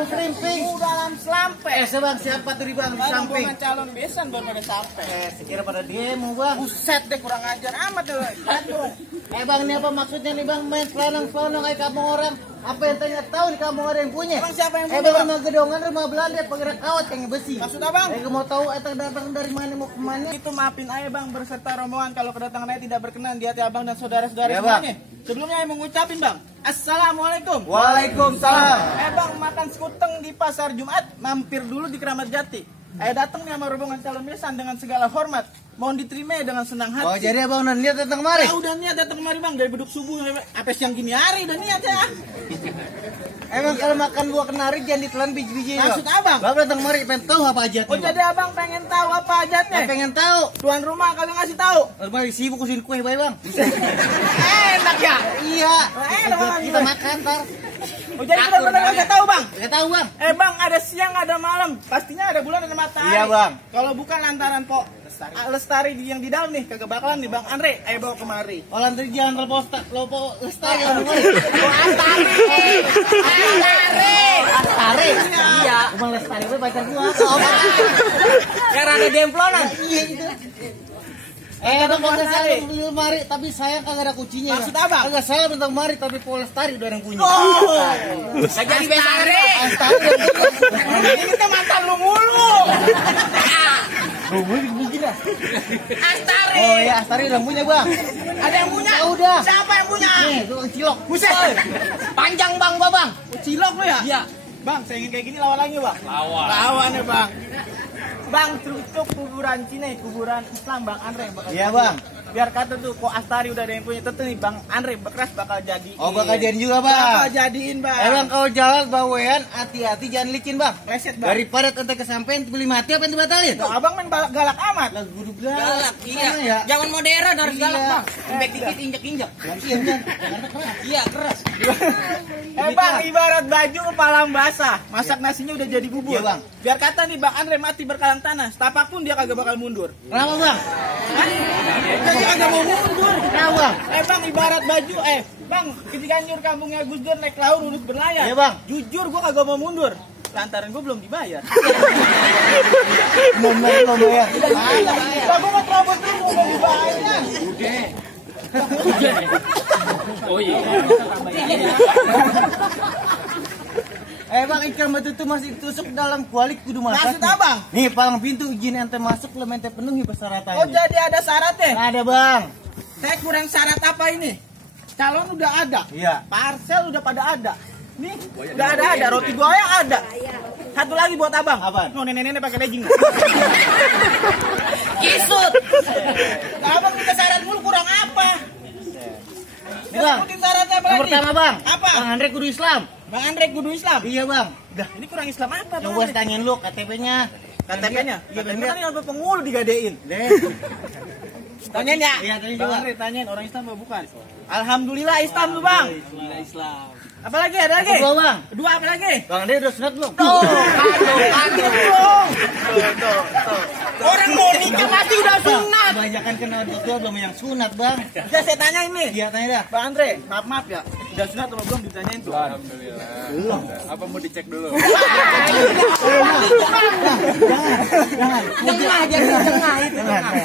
bang, selimping. Dalam selampe. Bang, siapa tuh di bang? Di samping. Calon besan baru pada sampai. Sekira pada demo bang. Buset deh, kurang ajar amat tuh. Bang, ini apa maksudnya nih bang? Main selonong-selonong kayak kampung orang. Apa yang tanya tahu di kampung ada yang punya? Bang, siapa yang punya? Bang, rumah gedongan, rumah Belanda, pengerak kawat yang besi. Maksud abang? Mau tahu datang dari mana mau kemana? Itu maafin ayah bang berserta rombongan kalau kedatangan ayah tidak berkenan di hati abang dan saudara-saudara Ya, semuanya. Sebelumnya ayah mengucapin bang, Assalamualaikum. Waalaikumsalam. Bang, makan sekuteng di pasar Jumat, mampir dulu di Keramat Jati. Ayah datang nih sama rombongan calon besan dengan segala hormat. Mohon diterima dengan senang hati. Oh, jadi abang udah niat datang kemari? Ya udah niat datang kemari bang, dari beduk subuh sampai siang gini hari udah niat ya. Emang kalau makan buah kenari jangan ditelan biji-biji. Maksud abang? Bang datang kemari pengen tahu apa aja. Oh, jadi abang pengen tahu apa ajatnya? Pengen tahu. Tuan rumah kagak ngasih tahu. Bang sibuk usin kue bae bang. Enak ya? Iya. Enak Kita makan ntar. Oh, jadi benar-benar nggak tahu bang? Nggak tahu bang. Bang, ada siang ada malam, pastinya ada bulan ada matahari. Iya bang. Kalau bukan lantaran Po Lestari yang di dalam nih, kagak bakalan nih bang Andre. Ayo bawa kemari. Oh lantri jangan lopo Lestari. Lestari. Iya. Bang Lestari itu pacar gua. Karena ada demplonan. Iya itu. Bang kagak saya beli lemari tapi saya kagak ada kuncinya. Maksud abang? Kagak saya beli lemari tapi Po Lestari udah yang punya. Oh. Gak jadi Lestari. Ini tuh mantan lu mulu. Mungkin lah. Astari. Oh iya Astari udah punya bang. Ada yang punya? Ya udah. Siapa yang punya? Nih tukang cilok. Buset. Panjang bang babang. Cilok lu ya? Iya. Bang, saya ingin kayak gini lawan lagi bang. Lawan ya bang. Bang, terus kuburan Cina, kuburan Islam bang Andre yang bakal. Iya bang. Biar kata tuh kok Astari udah ada yang punya tentu nih bang Andre bekeras bakal jadi. Oh bakal jadiin juga bang. Bakal jadiin bang. Bang kalau jalan bawean hati-hati jangan licin bang. Reset bang. Daripada ente kesampean beli mati apa yang dibatalin? Tuh, abang main galak amat. Lah guru galak. Iya. Ya. Jangan modern harus Iya. galak bang. Lembek dikit injek-injek. Iya kan. Karena keras. Iya keras. Bang, ibarat baju kepala basah, masak nasinya udah jadi bubur. Iya, Bang. Biar kata nih bang Andre mati berkalang tanah, setapak pun dia kagak bakal mundur. Kenapa bang? Dia kagak mau mundur. Kenapa? Bang, ibarat baju, bang, ketika nyur kampungnya Gus Dur naik laut lurus berlayar. Iya, Bang. Jujur gua kagak mau mundur. Lantaran gua belum dibayar. Belum bayar. Lah gua mau terobos dulu belum dibayar. Oh iya. Bang ikan batu itu masih tusuk dalam kualik kudu masak. Maksud abang? Nih palang pintu izin ente masuk lo ente penuhi persyaratannya. Oh, jadi ada syaratnya? Ada bang. Saya kurang syarat apa ini? Calon udah ada. Iya. Parcel udah pada ada. Nih, udah ada. Roti buaya ada. Satu lagi buat abang. Apaan? No, nenek-nenek pakai legging. Kisut. Abang minta syarat mulu kurang apa? Nih bang. Sebutin syaratnya apa Yang lagi? pertama bang. Apa? Bang Andre kudu Islam. Bang Andre kudu Islam. Iya bang. Dah, ini kurang Islam apa Yang bang? gua Andre? tanyain lu KTP-nya. KTP-nya? Iya KTP bener. tadi apa pengulu digadein? Deh. Tanyain ya? Iya, tanya Bang juga. Andre tanyain orang Islam apa bukan? Alhamdulillah Islam tuh bang. Islam. Apa lagi? Ada lagi? Kedua bang. Kedua apa lagi? Bang Andre udah sunat belum? Orang mau nikah pasti udah sunat. Kebanyakan kena dokter belum yang sunat bang. Udah saya tanya ini. Iya tanya dah. Bang Andre, maaf ya. Udah sunat atau belum ditanyain tuh? Alhamdulillah. Belum. Apa mau dicek dulu? Jangan.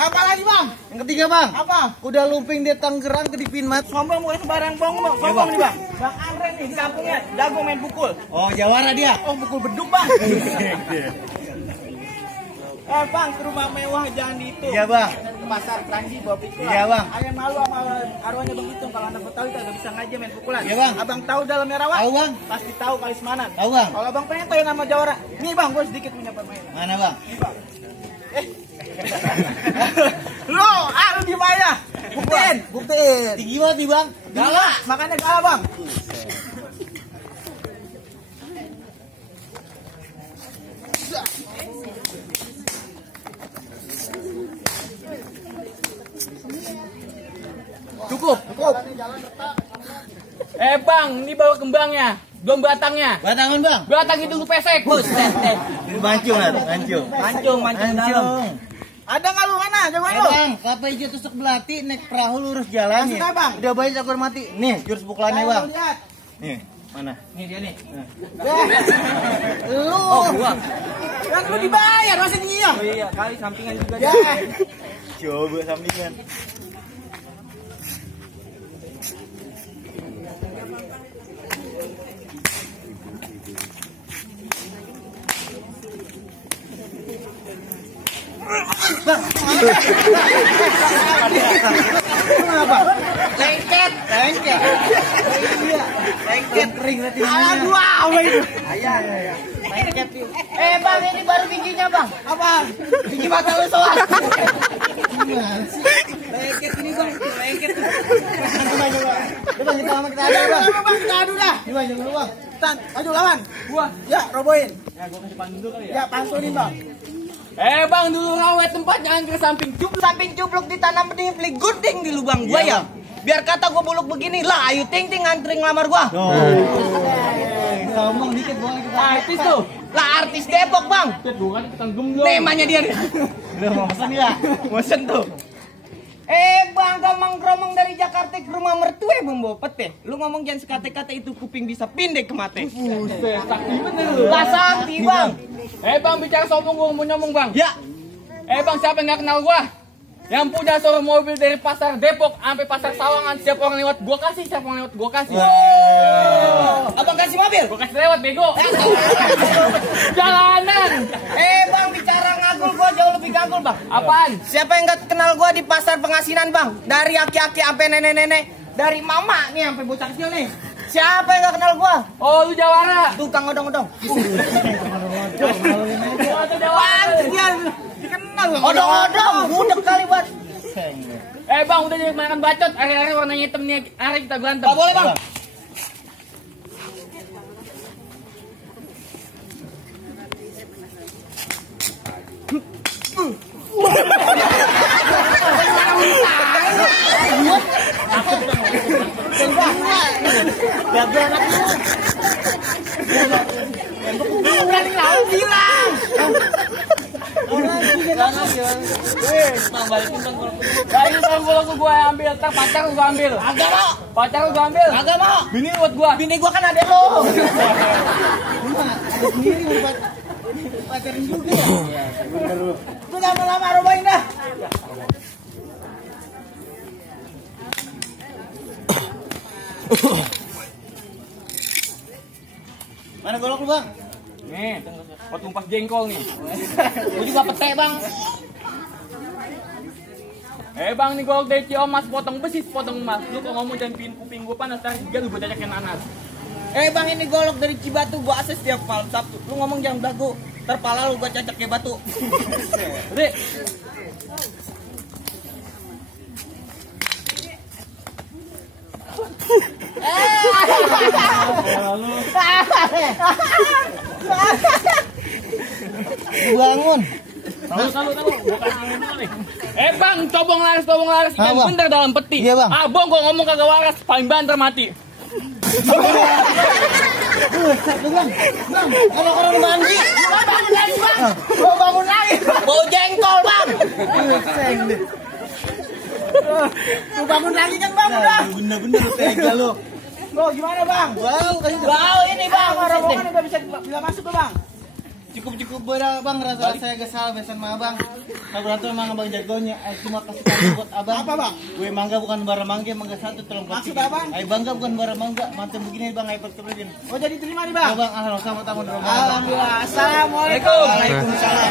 Apa lagi bang? Yang ketiga bang. Apa? Udah lumping di Tangerang ke Dipinmat. Sombong bukan sembarang bohong bang. Sombong nih bang. Bang Andre nih di kampungnya jago main pukul. Oh jawara dia. Oh pukul beduk bang. Bang ke rumah mewah jangan itu. Iya bang. Ke pasar Kranji bawa pikul. Iya, Bang. Ayam malu sama arwahnya begitu. Kalau anak Betawi kagak bisa ngaji main pukulan. Iya, Bang. Abang tahu dalamnya rawa? Tahu bang. Pasti tahu Kalismanan. Tahu bang. Kalau abang pengen tahu nama Jawara, nih bang, gue sedikit punya permainan. Mana bang? Nih bang. Lu di mana? Buktiin. Buktiin. Tinggi banget nih bang. Galak, makanya galak bang. Cukup. Bang, ini bawa kembangnya, belum batangnya. Batangan bang. Batang itu lu pesek. Mancung lah, mancung. Mancung dalam. Ada nggak lu mana? Jagoan lu? Bang, kelapa hijau tusuk belati naik perahu lurus jalan Maksud nih. apa, Bang? Udah banyak cakur mati. Nih, jurus pukulannya bang. Lihat. Nih. Mana? Nih dia nih. Lu. Gua. Kan lu dibayar masa dia. Oh iya, kali sampingan juga. Ya. Coba sampingan. Lengket. Lengket. Iya. Lengket kering berarti. Ala gua apa itu? Ayah. Lengket yuk. Bang, ini baru bijinya, Bang. Apa? Biji mata lu soal. Lengket ini bang. Lengket. Coba kita sama kita ada bang. Bang, kita adu dah. Gimana jangan lu bang. Tan, aduh lawan. Gua. Ya, robohin. Ya, gua kasih pandu dulu kali ya. Ya, pantunin, Bang. Bang, dulu rawat tempat jangan ke samping. Samping cupluk ditanam benih beli gunting di lubang gua ya. Biar kata gua buluk begini lah, ayo ting ting ngantri ngelamar gua. Ngomong dikit boleh kita. Artis tuh. Lah artis Depok, Bang. Bukan tukang gemblong. Temanya dia. Udah mau pesan ya? Bosen tuh. Bang, gamang-gromong dari Jakarta ke rumah mertue membawa pete. Lu ngomong jangan sekate-kate itu kuping bisa pindek ke mate. Buset, sakti bener lu. Lah sakti, Bang. Bang, bicara sombong gua mau nyomong, Bang. Ya. Bang, siapa yang gak kenal gua? Yang punya showroom mobil dari pasar Depok sampai pasar Sawangan, setiap orang lewat gua kasih, siapa orang lewat gua kasih. Abang kasih mobil? Gua kasih lewat bego. Jalanan. Bang, bicara ngagul gua jauh lebih gagul, Bang. Apaan? Siapa yang gak kenal gua di pasar Pengasinan, Bang? Dari aki-aki sampai nenek-nenek, dari mama nih sampai bocah kecil nih. Siapa yang gak kenal gua? Oh, lu Jawara. Tukang odong-odong. Jawara. Dia dikenal odong-odong, budek kali buat. Bang, udah jadi makan bacot. Hari-hari warnanya hitam nih. Hari kita berantem. Gak boleh, Bang. Jaga anak lu. Berani lawan bilang. Dari tahun gua ambil, ntar pacar gua ambil. Agak mau. Pacar gua ambil. Agak mau. Bini buat gua. Bini gua kan adek lo. Ada sendiri mau pacarin juga ya. Lu jangan lama-lama robain dah. Mana golok lu bang? Nih, buat tumpas jengkol nih. Gua juga pete, Bang. Bang, nih golok dari Ciomas, potong besi, potong emas. Lu kok ngomong jangan pingin kuping gua panas, ntar juga lu buat cacakin nanas. Bang, ini golok dari Cibatu gua akses tiap malam Sabtu. Lu ngomong jangan belagu. Terpala lu gua cacak kayak batu. Dek. Bangun. Tahu. Gua kasih angin dulu nih. Bang, cobong laras. Ikan Bang? bentar dalam peti. Iya, Bang. Abang gua ngomong kagak waras, paling banter mati. Kalau orang mandi. Bangun lagi, Bang. Gua bangun lagi. Bau jengkol, Bang. Lu bangun lagi kan, Bang, udah. Bener-bener tega lu. Bro, gimana, Bang? Bang, kasih Bau ini, Bang. Rombongan udah bisa masuk tuh, Bang. cukup berapa bang, rasa saya kesal besan sama abang. Kalau berantem emang abang jagonya, cuma kasih tahu buat abang. Apa, Bang? Gue mangga bukan bara mangga, mangga satu tolong Maksud pastikan. abang? Ay bangga bukan bara mangga, mantap begini bang, ayo perkeluarin. Oh, jadi terima nih, Ya Bang. bang, alhamdulillah sama tamu di rumah. Alhamdulillah. Assalamualaikum. Waalaikumsalam.